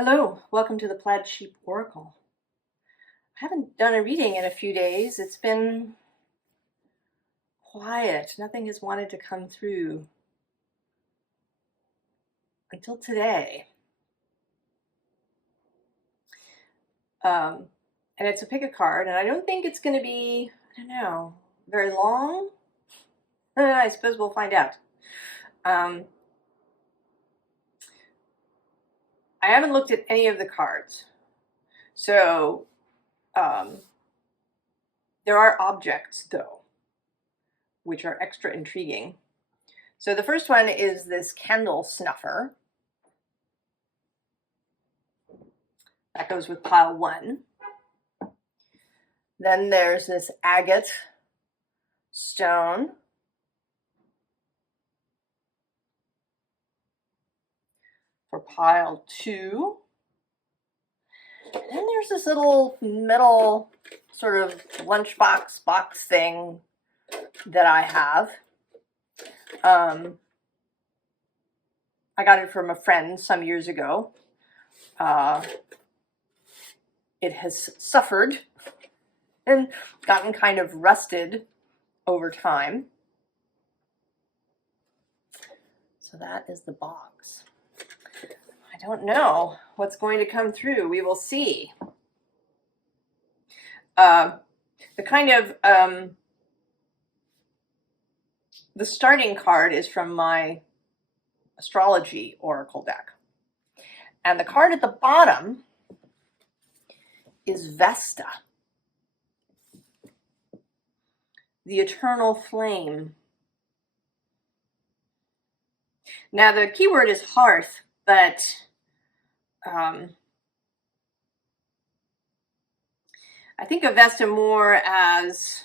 Hello, welcome to the Plaid Sheep Oracle. I haven't done a reading in a few days. It's been quiet. Nothing has wanted to come through until today. And it's a pick a card, and I don't think it's going to be, I don't know, very long. I suppose we'll find out. I haven't looked at any of the cards. So there are objects, though, which are extra intriguing. So the first one is this candle snuffer. That goes with pile 1. Then there's this agate stone. For pile 2. And then there's this little metal sort of lunchbox box thing that I have. I got it from a friend some years ago. It has suffered and gotten kind of rusted over time. So that is the box. I don't know what's going to come through. We will see. The starting card is from my astrology oracle deck. And the card at the bottom is Vesta, the eternal flame. Now the keyword is hearth, but I think of Vesta more as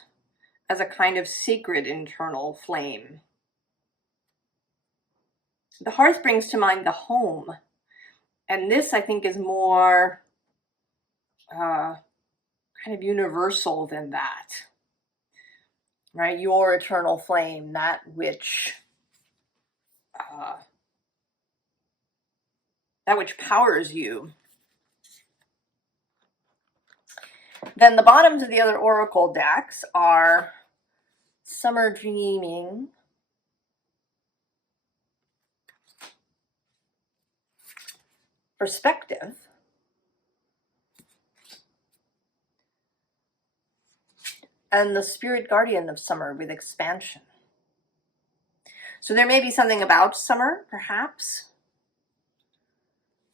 a kind of sacred internal flame. The hearth brings to mind the home, and this I think is more kind of universal than that, right? Your eternal flame, that which powers you. Then the bottoms of the other oracle decks are Summer Dreaming, Perspective, and the Spirit Guardian of Summer with Expansion. So there may be something about summer, perhaps.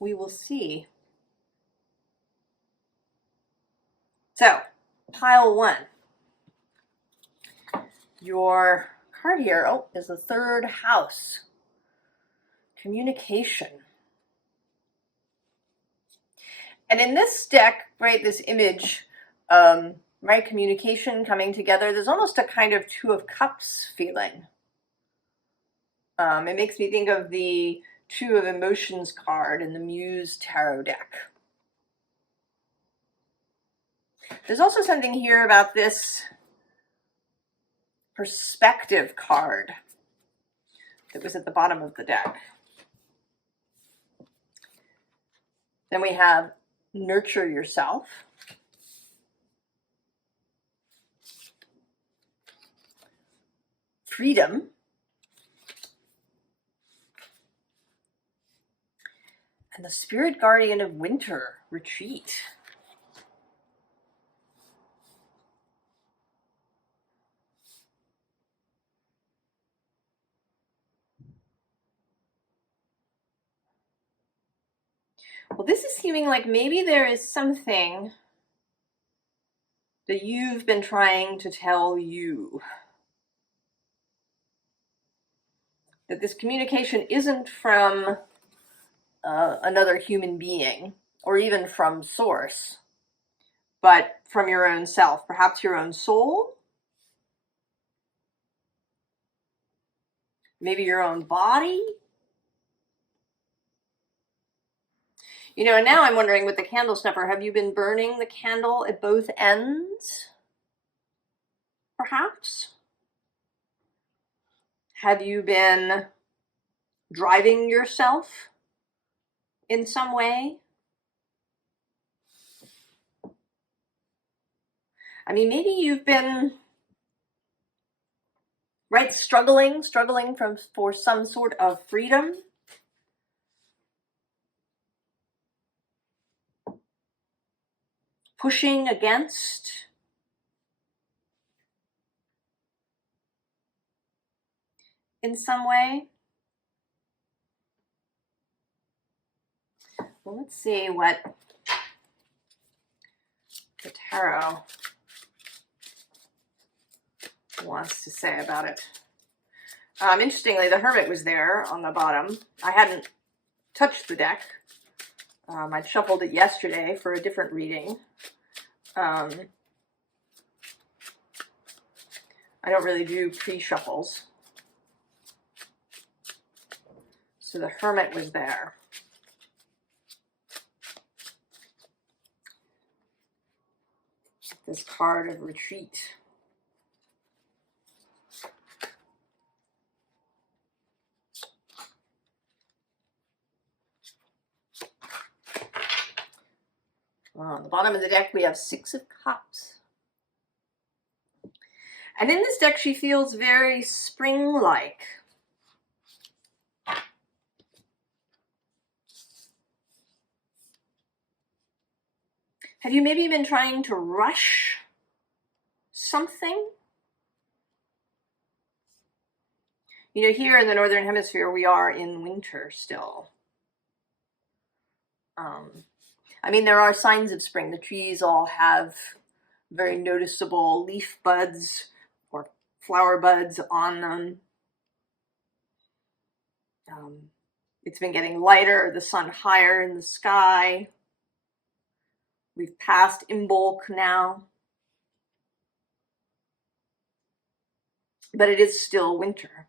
We will see. So, pile 1. Your card here is the 3rd house. Communication. And in this deck, right, this image, right, communication coming together, there's almost a kind of 2 of Cups feeling. It makes me think of the 2 of Emotions card in the Muse Tarot deck. There's also something here about this Perspective card that was at the bottom of the deck. Then we have Nurture Yourself. Freedom. And the Spirit Guardian of Winter, Retreat. Well, this is seeming like maybe there is something that you've been trying to tell you. That this communication isn't from another human being, or even from source, but from your own self, perhaps your own soul, maybe your own body. You know, and now I'm wondering with the candle snuffer, have you been burning the candle at both ends? Perhaps? Have you been driving yourself in some way? I mean, maybe you've been, right, struggling for some sort of freedom. Pushing against. In some way. Well, let's see what the tarot wants to say about it. Interestingly, the Hermit was there on the bottom. I hadn't touched the deck. I shuffled it yesterday for a different reading. I don't really do pre-shuffles. So the Hermit was there. This card of retreat. On the bottom of the deck, we have 6 of Cups. And in this deck, she feels very spring-like. Have you maybe been trying to rush something? You know, here in the Northern Hemisphere, we are in winter still. I mean, there are signs of spring. The trees all have very noticeable leaf buds or flower buds on them. It's been getting lighter, the sun higher in the sky. We've passed Imbolc now. But it is still winter.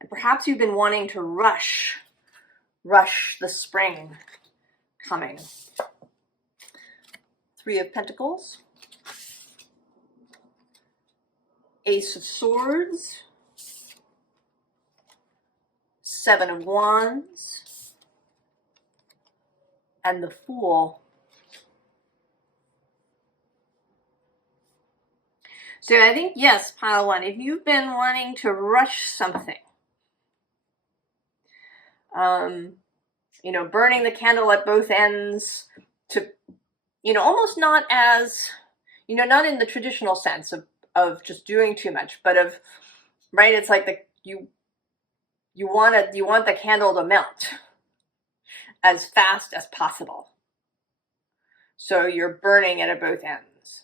And perhaps you've been wanting to rush the spring coming. 3 of Pentacles. Ace of Swords. 7 of Wands. And the Fool. So I think, yes, pile 1, if you've been wanting to rush something, you know, burning the candle at both ends to, you know, almost not as, you know, not in the traditional sense of just doing too much, but of, right, it's like you want the candle to melt as fast as possible. So you're burning it at both ends.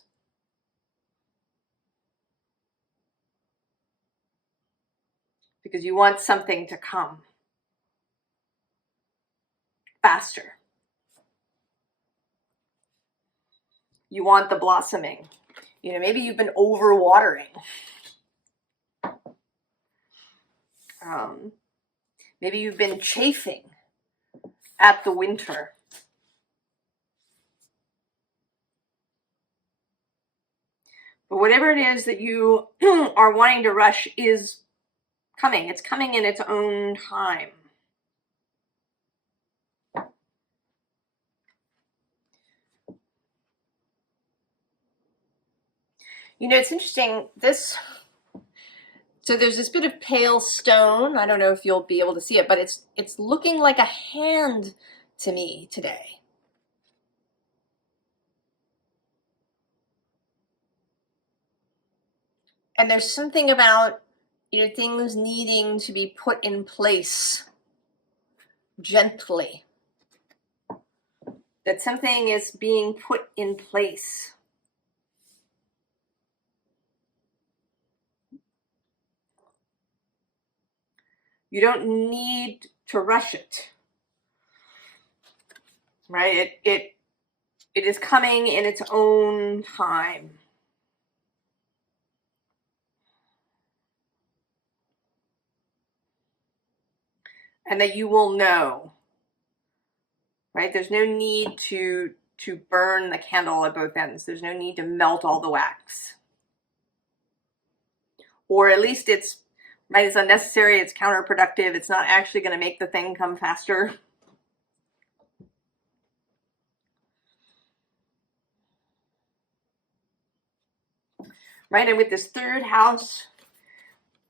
Because you want something to come faster. You want the blossoming. You know, maybe you've been overwatering. Maybe you've been chafing at the winter. But whatever it is that you are wanting to rush is coming. It's coming in its own time. You know, it's interesting, so there's this bit of pale stone. I don't know if you'll be able to see it, but it's looking like a hand to me today. And there's something about, you know, things needing to be put in place gently. That something is being put in place. You don't need to rush it. Right? It is coming in its own time. And that you will know. Right? There's no need to burn the candle at both ends. There's no need to melt all the wax. Or at least it's unnecessary, it's counterproductive, it's not actually going to make the thing come faster. right? And with this third house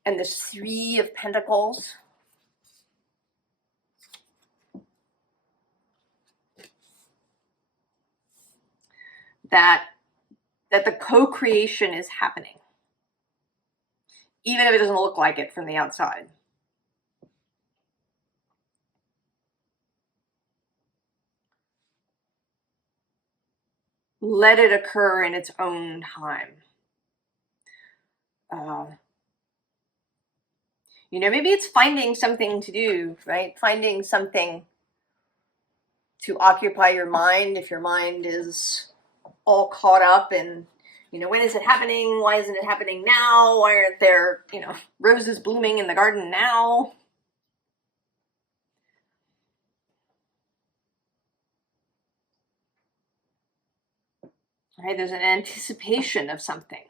and this Three of Pentacles, that the co-creation is happening, even if it doesn't look like it from the outside. Let it occur in its own time. You know, maybe it's finding something to do, right? Finding something to occupy your mind if your mind is all caught up in, you know, when is it happening? Why isn't it happening now? Why aren't there, you know, roses blooming in the garden now? Right? There's an anticipation of something.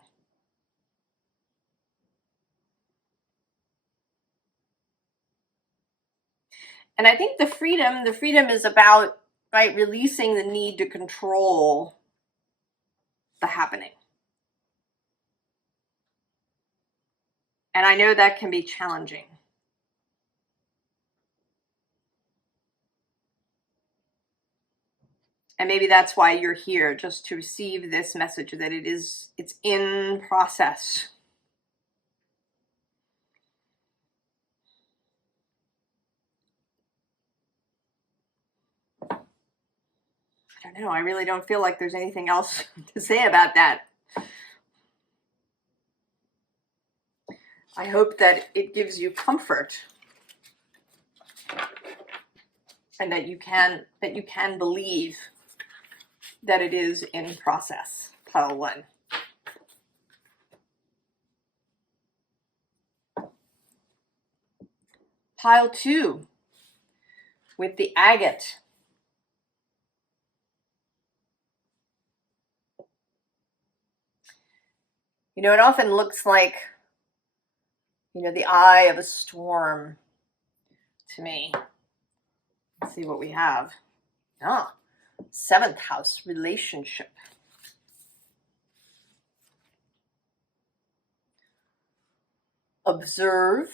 And I think the freedom is about, right, releasing the need to control the happening. And I know that can be challenging. And maybe that's why you're here, just to receive this message that it's in process. I don't know. I really don't feel like there's anything else to say about that. I hope that it gives you comfort and that you can believe that it is in process. Pile 1. Pile 2 with the agate. You know, it often looks like, you know, the eye of a storm to me. Let's see what we have. Ah, 7th house, relationship. Observe.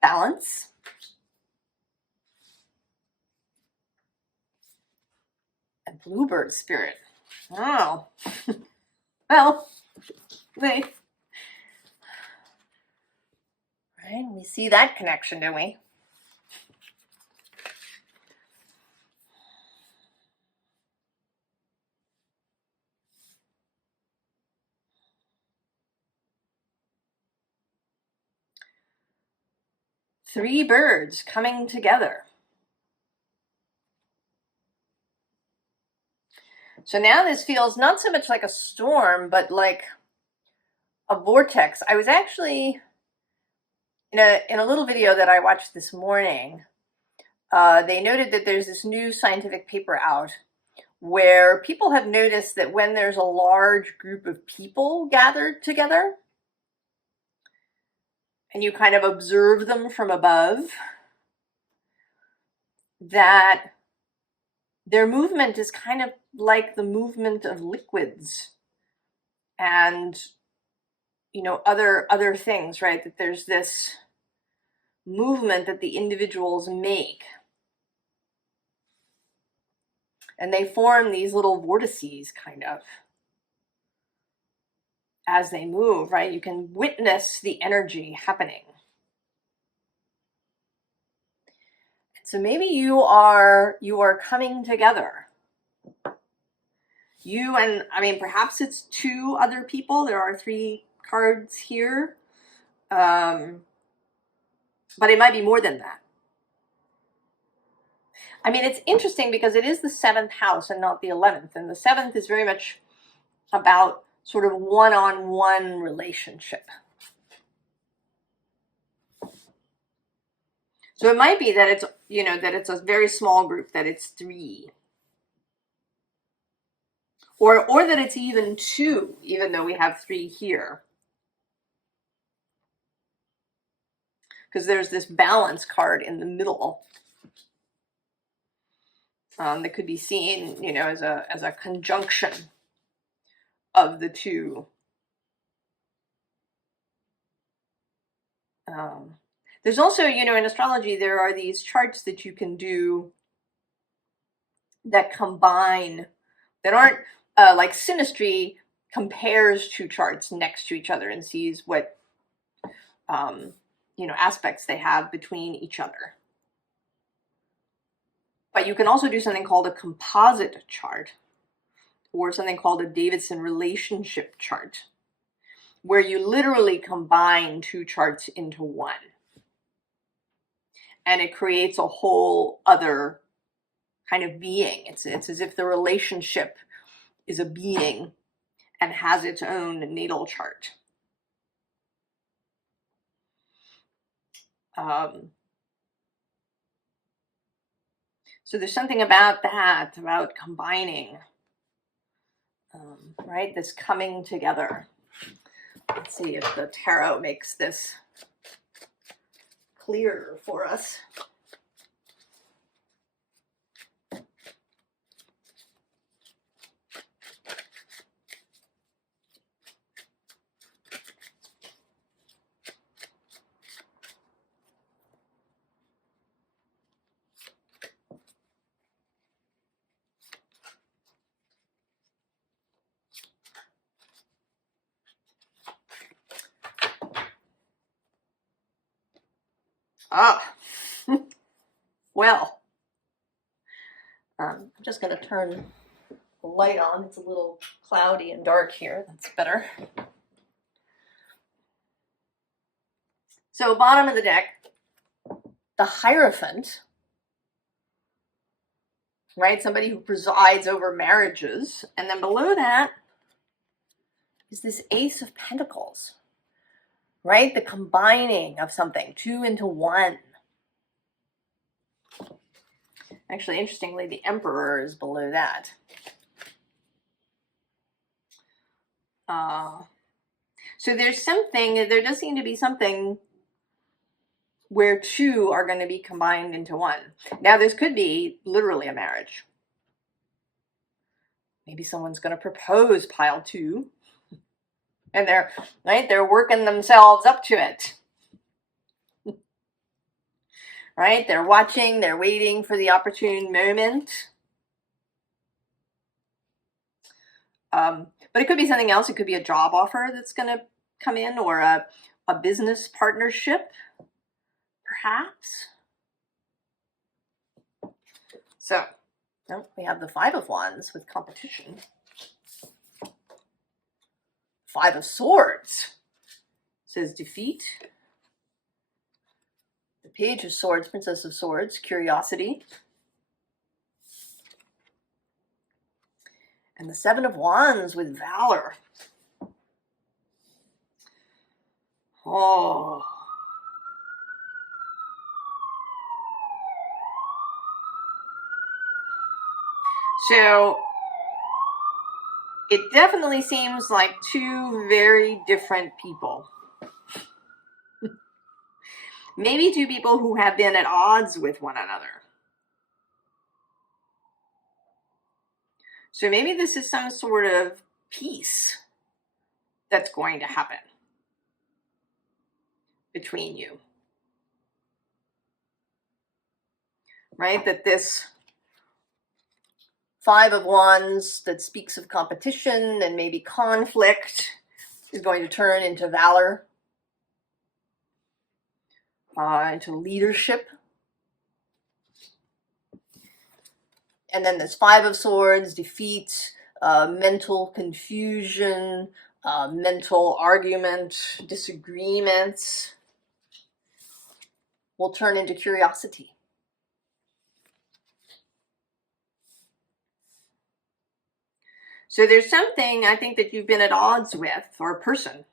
Balance. And bluebird spirit. Oh. Well, right, we see that connection, don't we? Three birds coming together. So now this feels not so much like a storm, but like a vortex. I was actually in a little video that I watched this morning. They noted that there's this new scientific paper out where people have noticed that when there's a large group of people gathered together and you kind of observe them from above, that their movement is kind of like the movement of liquids and, you know, other things, right? That there's this movement that the individuals make. And they form these little vortices, kind of, as they move, right? You can witness the energy happening. So maybe you are coming together. You and, I mean, perhaps it's 2 other people. There are 3 cards here. But it might be more than that. I mean, it's interesting because it is the 7th house and not the 11th. And the 7th is very much about sort of one-on-one relationship. So it might be that it's, you know, that it's a very small group, that it's 3. Or that it's even 2, even though we have 3 here. Because there's this balance card in the middle. that could be seen, you know, as a conjunction of the two. There's also, you know, in astrology, there are these charts that you can do that combine, that aren't like synastry compares two charts next to each other and sees what, you know, aspects they have between each other. But you can also do something called a composite chart, or something called a Davidson relationship chart, where you literally combine two charts into one. And it creates a whole other kind of being. It's as if the relationship is a being and has its own natal chart. So there's something about that, about combining, right? This coming together. Let's see if the tarot makes this clearer for us. Ah, well, I'm just going to turn the light on. It's a little cloudy and dark here. That's better. So bottom of the deck, the Hierophant, right? Somebody who presides over marriages. And then below that is this Ace of Pentacles, right? The combining of something, two into one. Actually, interestingly, the Emperor is below that. So there's something, there does seem to be something where two are going to be combined into one. Now, this could be literally a marriage. Maybe someone's going to propose pile two, and they're working themselves up to it. Right? They're watching, they're waiting for the opportune moment. But it could be something else. It could be a job offer that's going to come in, or a business partnership, perhaps. So, we have the Five of Wands with competition. Five of Swords says defeat. The Page of Swords, Princess of Swords, curiosity. And the Seven of Wands with valor. Oh. So it definitely seems like two very different people. Maybe two people who have been at odds with one another. So maybe this is some sort of peace that's going to happen between you. Right? That this Five of Wands that speaks of competition and maybe conflict is going to turn into valor, into leadership. And then this Five of Swords, defeat, mental confusion, mental argument, disagreements will turn into curiosity. So there's something, I think, that you've been at odds with, or a person.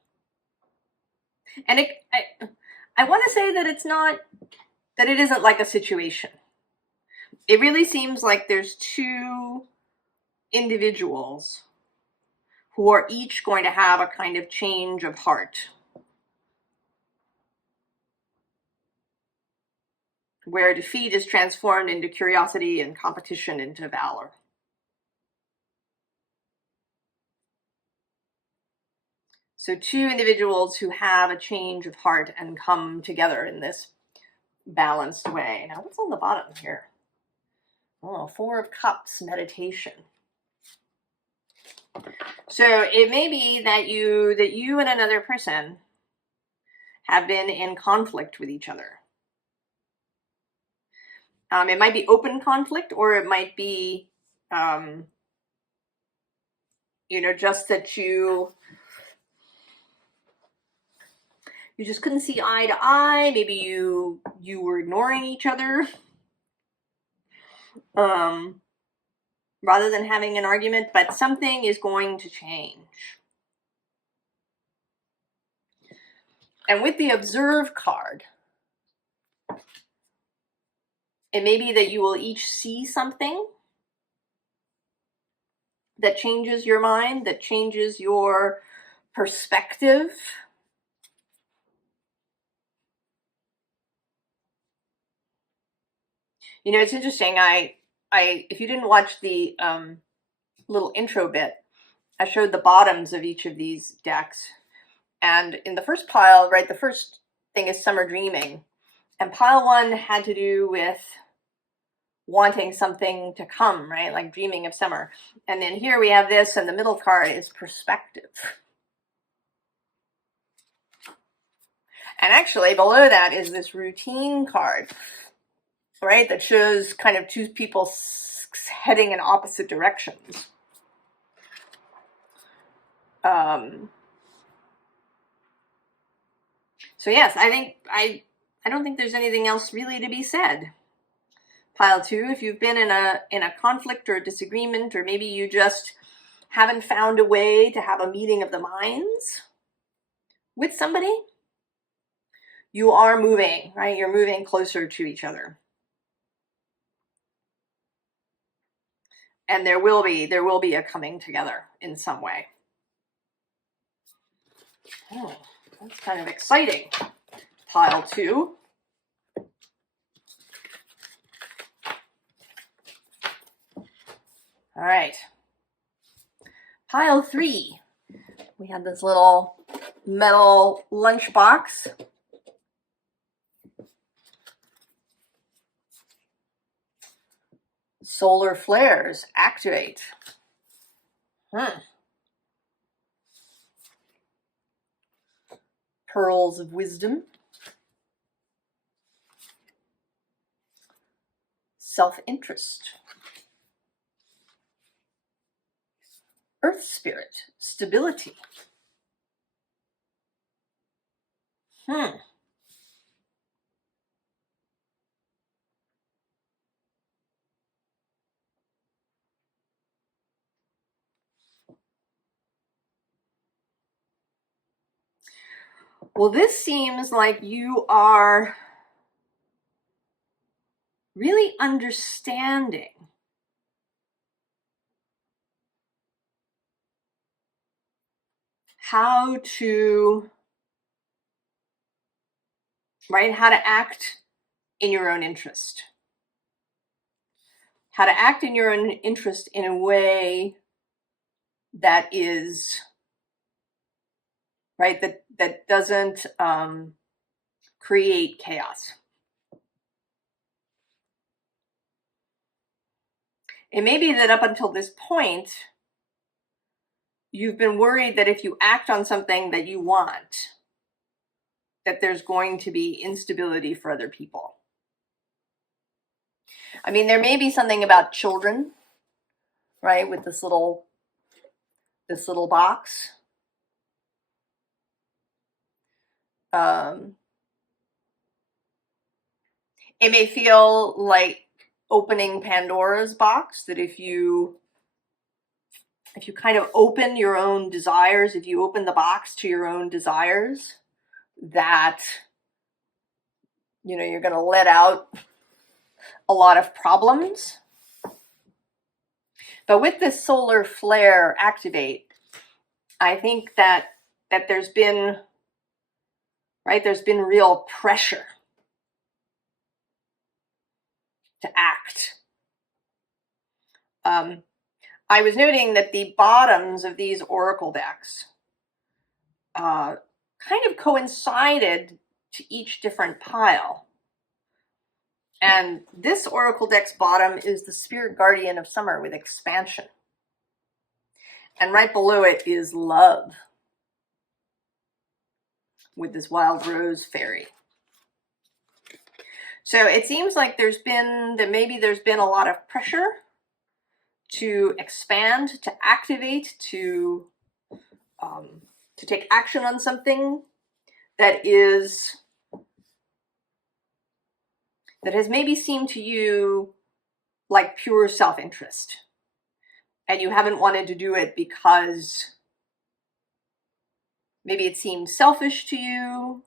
And I want to say that it's not, that it isn't like a situation. It really seems like there's two individuals who are each going to have a kind of change of heart. where defeat is transformed into curiosity and competition into valor. So two individuals who have a change of heart and come together in this balanced way. Now, what's on the bottom here? Oh, Four of Cups, meditation. So it may be that you and another person have been in conflict with each other. It might be open conflict, or it might be, just that you just couldn't see eye to eye. Maybe you were ignoring each other, rather than having an argument, but something is going to change. And with the Observe card, it may be that you will each see something that changes your mind, that changes your perspective. It's interesting. If you didn't watch the little intro bit, I showed the bottoms of each of these decks. And in the first pile, right, the first thing is Summer Dreaming. And pile one had to do with wanting something to come, right? Like dreaming of summer. And then here we have this, and the middle card is perspective. And actually below that is this routine card, right? That shows kind of two people heading in opposite directions. So yes, I don't think there's anything else really to be said. Pile two, if you've been in a conflict or a disagreement, or maybe you just haven't found a way to have a meeting of the minds with somebody, you are moving, right? You're moving closer to each other. And there will be a coming together in some way. Oh, that's kind of exciting. Pile two. All right. Pile three. We have this little metal lunchbox. Solar flares activate. Pearls of wisdom. Self-interest. Earth spirit, stability. Well, this seems like you are really understanding how to act in your own interest. How to act in your own interest in a way that is, right, that doesn't create chaos. It may be that up until this point, you've been worried that if you act on something that you want, that there's going to be instability for other people. I mean, there may be something about children, right, with this little box. It may feel like opening Pandora's box, that if you kind of open your own desires, if you open the box to your own desires, that you're going to let out a lot of problems. But with this solar flare activate, I think that there's been real pressure to act. I was noting that the bottoms of these oracle decks kind of coincided to each different pile. And this oracle deck's bottom is the Spirit Guardian of Summer with expansion. And right below it is Love with this Wild Rose Fairy. So it seems like maybe there's been a lot of pressure to expand, to activate, to take action on something that has maybe seemed to you like pure self-interest. And you haven't wanted to do it because maybe it seemed selfish to you,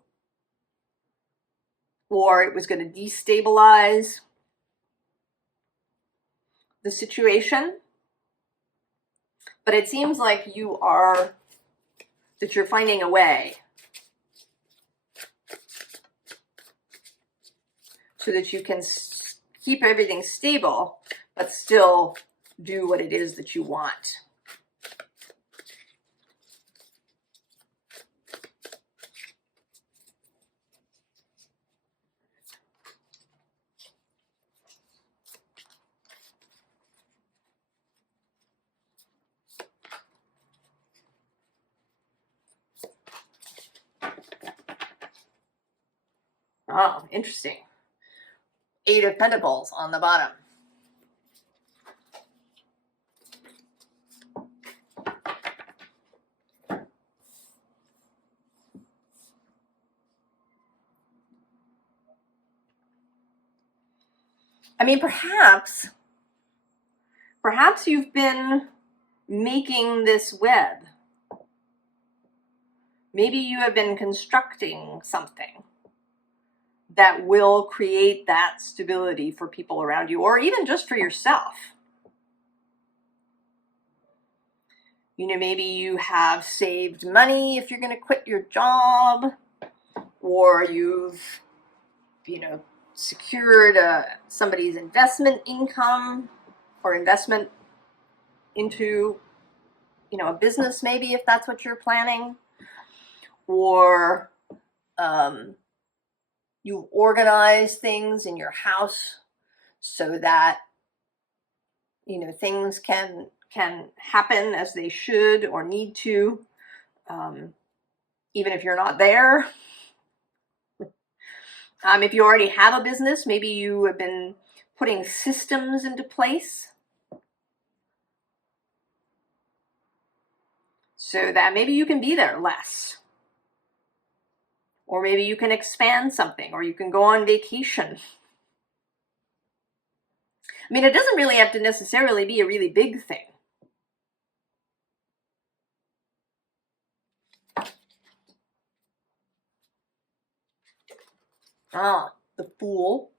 or it was going to destabilize the situation. But it seems like you're finding a way so that you can keep everything stable, but still do what it is that you want. Oh, interesting. 8 of Pentacles on the bottom. I mean, perhaps you've been making this web. Maybe you have been constructing something that will create that stability for people around you, or even just for yourself. You know, maybe you have saved money if you're going to quit your job, or you've, secured somebody's investment income or investment into, a business, maybe, if that's what you're planning, or you've organized things in your house so that, things can happen as they should or need to, even if you're not there. If you already have a business, maybe you have been putting systems into place so that maybe you can be there less. Or maybe you can expand something, or you can go on vacation. I mean, it doesn't really have to necessarily be a really big thing. The Fool.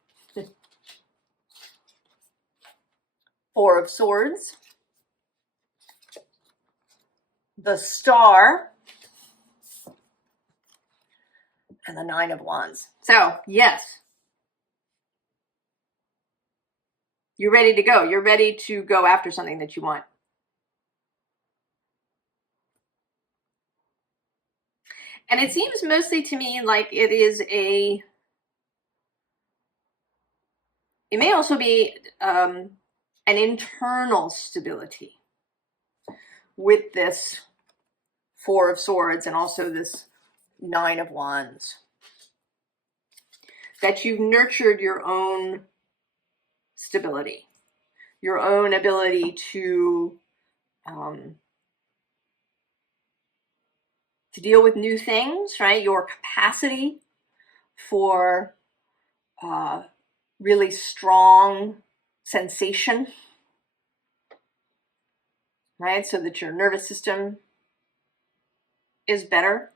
4 of Swords. The Star. And the 9 of Wands. So, yes. You're ready to go. You're ready to go after something that you want. And it seems mostly to me like it may also be an internal stability with this 4 of Swords and also this 9 of Wands. That you've nurtured your own stability, your own ability to deal with new things, right? Your capacity for really strong sensation, right? So that your nervous system is better.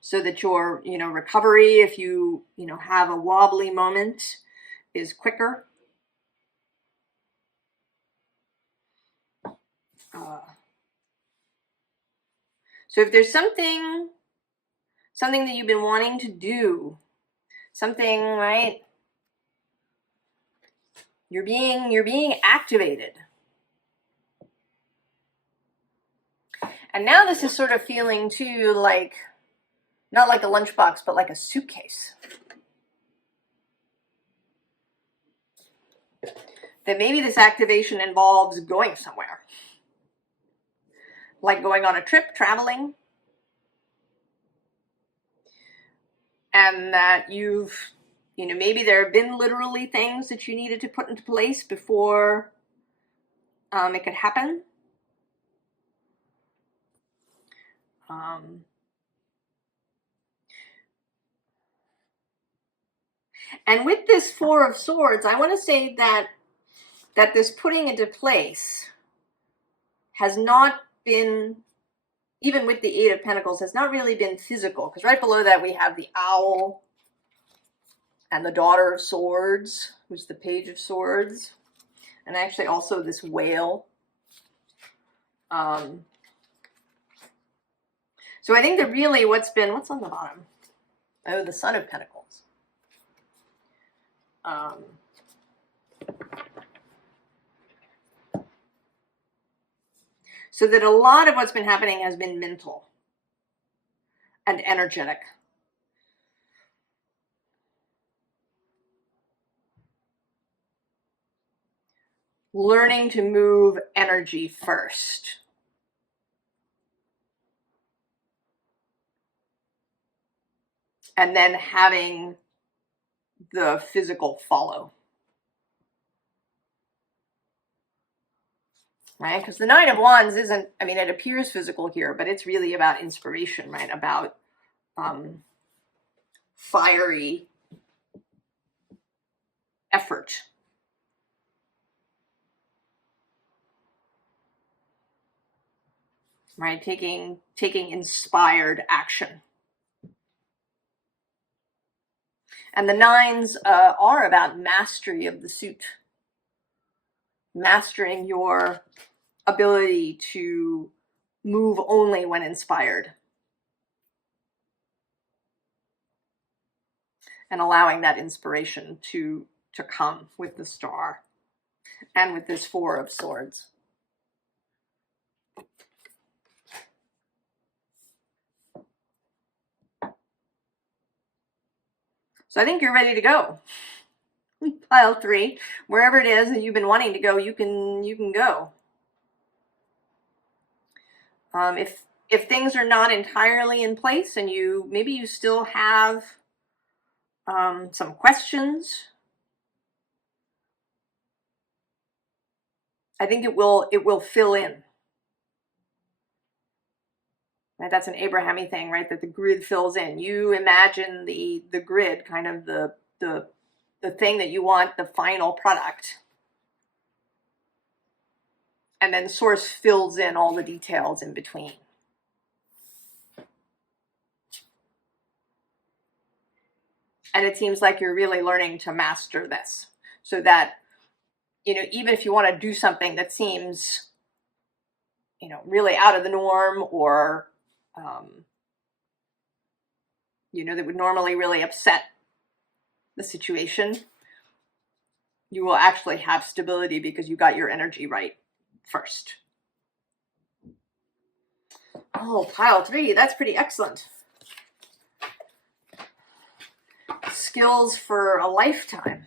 So that your, recovery, if you, have a wobbly moment, is quicker. So if there's something that you've been wanting to do, Something, right? You're being activated. And now this is sort of feeling too like, not like a lunchbox, but like a suitcase. That maybe this activation involves going somewhere. Like going on a trip, traveling. And that you've, maybe there have been literally things that you needed to put into place before it could happen. And with this Four of Swords, I want to say that this putting into place has not been, even with the Eight of Pentacles, has not really been physical. Because right below that we have the Owl and the Daughter of Swords, who's the Page of Swords. And actually also this Whale. So I think that really what's on the bottom? Oh, the Son of Pentacles. So that a lot of what's been happening has been mental and energetic. Learning to move energy first. And then having the physical follow. Right? Because the Nine of Wands isn't, I mean, it appears physical here, but it's really about inspiration, right? About fiery effort. Right? Taking inspired action. And the nines are about mastery of the suit. Mastering your ability to move only when inspired. And allowing that inspiration to come with the Star and with this Four of Swords. So I think you're ready to go. Pile 3, wherever it is that you've been wanting to go, you can go. If things are not entirely in place and maybe you still have some questions, I think it will fill in. Right? That's an Abraham-y thing, right? That the grid fills in. You imagine the grid, kind of the thing that you want, the final product. And then Source fills in all the details in between. And it seems like you're really learning to master this. So that, even if you want to do something that seems, really out of the norm or, that would normally really upset the situation, you will actually have stability because you got your energy right first. Oh, pile 3, that's pretty excellent. Skills for a lifetime.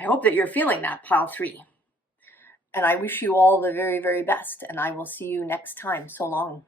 I hope that you're feeling that, pile 3. And I wish you all the very, very best, and I will see you next time. So long.